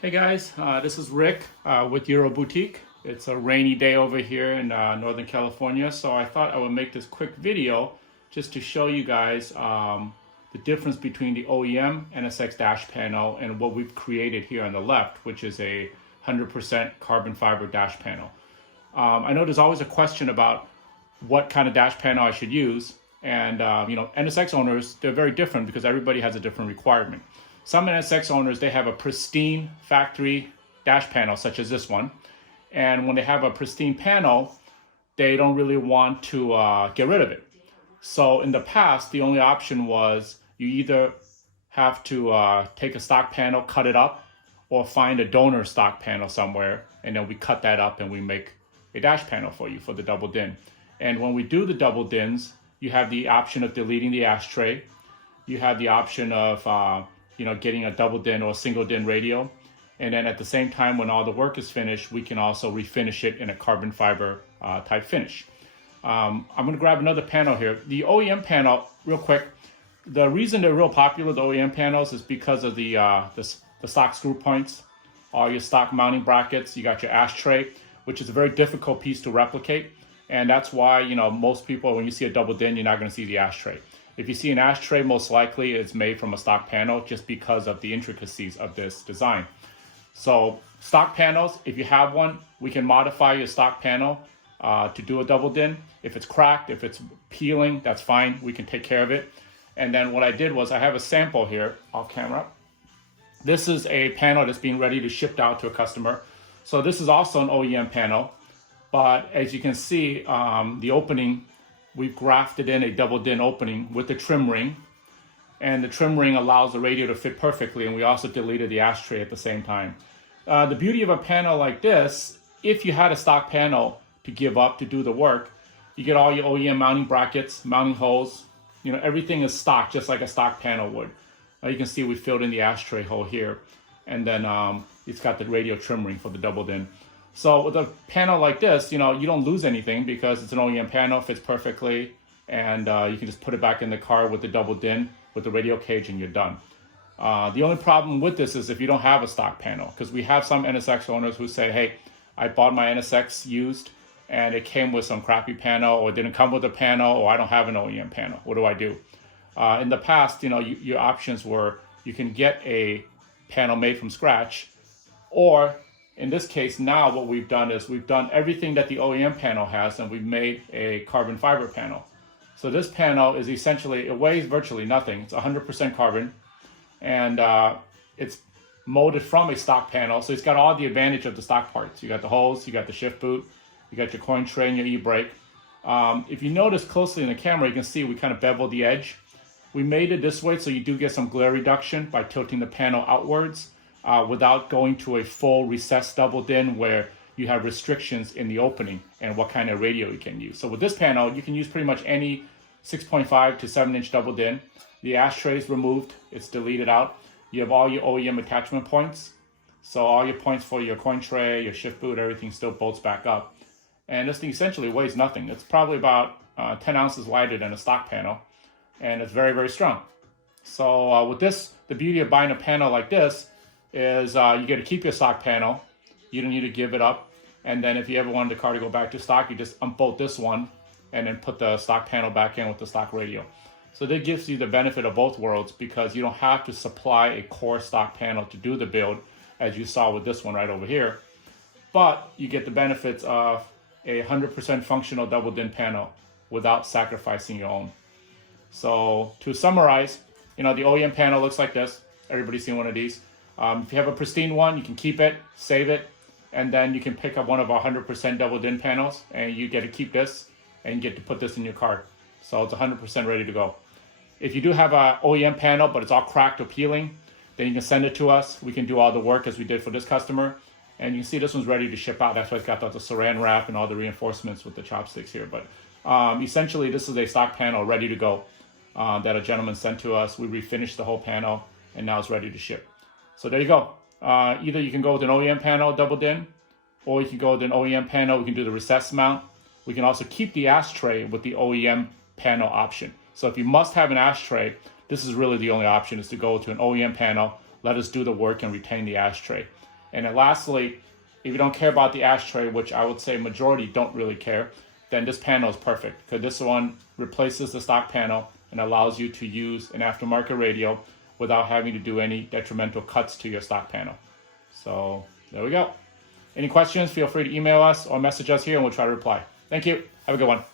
Hey guys, this is Rick with Euro Boutique. It's a rainy day over here in Northern California, so I thought I would make this quick video just to show you guys the difference between the OEM NSX dash panel and what we've created here on the left, which is a 100% carbon fiber dash panel. I know there's always a question about what kind of dash panel I should use, and NSX owners, they're very different because everybody has a different requirement. Some NSX owners, they have a pristine factory dash panel, such as this one. And when they have a pristine panel, they don't really want to get rid of it. So in the past, the only option was you either have to take a stock panel, cut it up, or find a donor stock panel somewhere, and then we cut that up and we make a dash panel for you for the double din. And when we do the double dins, you have the option of deleting the ashtray. You have the option of getting a double din or a single din radio. And then at the same time, when all the work is finished, we can also refinish it in a carbon fiber type finish. I'm gonna grab another panel here. The OEM panel, real quick, the reason they're real popular, the OEM panels, is because of the stock screw points, all your stock mounting brackets, you got your ashtray, which is a very difficult piece to replicate. And that's why, most people, when you see a double din, you're not gonna see the ashtray. If you see an ashtray, most likely it's made from a stock panel just because of the intricacies of this design. So stock panels, if you have one, we can modify your stock panel to do a double din. If it's cracked, if it's peeling, that's fine. We can take care of it. And then what I did was I have a sample here off camera. This is a panel that's being ready to ship out to a customer. So this is also an OEM panel, but as you can see, the opening, we've grafted in a double din opening with the trim ring, and the trim ring allows the radio to fit perfectly, and we also deleted the ashtray at the same time. The beauty of a panel like this, if you had a stock panel to give up to do the work, you get all your OEM mounting brackets, mounting holes, everything is stock, just like a stock panel would. You can see we filled in the ashtray hole here, and then it's got the radio trim ring for the double din. So with a panel like this, you don't lose anything because it's an OEM panel, fits perfectly, and you can just put it back in the car with the double din, with the radio cage, and you're done. The only problem with this is if you don't have a stock panel, because we have some NSX owners who say, hey, I bought my NSX used, and it came with some crappy panel, or it didn't come with a panel, or I don't have an OEM panel. What do I do? In the past, your options were you can get a panel made from scratch, or in this case, now what we've done is we've done everything that the OEM panel has, and we've made a carbon fiber panel. So this panel is essentially, it weighs virtually nothing. It's 100% carbon, and it's molded from a stock panel. So it's got all the advantage of the stock parts. You got the hose, you got the shift boot, you got your coin tray and your e-brake. If you notice closely in the camera, you can see we kind of beveled the edge. We made it this way so you do get some glare reduction by tilting the panel outwards. Without going to a full recessed double din where you have restrictions in the opening and what kind of radio you can use. So with this panel, you can use pretty much any 6.5 to 7-inch double din. The ashtray is removed, it's deleted out. You have all your OEM attachment points. So all your points for your coin tray, your shift boot, everything still bolts back up. And this thing essentially weighs nothing. It's probably about 10 ounces lighter than a stock panel, and it's very, very strong. So with this, the beauty of buying a panel like this is you get to keep your stock panel. You don't need to give it up. And then if you ever wanted the car to go back to stock, you just unbolt this one and then put the stock panel back in with the stock radio. So that gives you the benefit of both worlds because you don't have to supply a core stock panel to do the build, as you saw with this one right over here. But you get the benefits of a 100% functional double din panel without sacrificing your own. So to summarize, the OEM panel looks like this. Everybody's seen one of these. If you have a pristine one, you can keep it, save it, and then you can pick up one of our 100% double din panels, and you get to keep this, and you get to put this in your car. So it's 100% ready to go. If you do have an OEM panel, but it's all cracked or peeling, then you can send it to us. We can do all the work as we did for this customer, and you can see this one's ready to ship out. That's why it's got the saran wrap and all the reinforcements with the chopsticks here. But essentially, this is a stock panel ready to go that a gentleman sent to us. We refinished the whole panel, and now it's ready to ship. So there you go. Either you can go with an OEM panel double din, or you can go with an OEM panel. We can do the recessed mount. We can also keep the ashtray with the OEM panel option. So if you must have an ashtray, this is really the only option, is to go to an OEM panel let us do the work and retain the ashtray. And then lastly, if you don't care about the ashtray, which I would say majority don't really care, then this panel is perfect, because this one replaces the stock panel and allows you to use an aftermarket radio without having to do any detrimental cuts to your stock panel. So there we go. Any questions, feel free to email us or message us here and we'll try to reply. Thank you. Have a good one.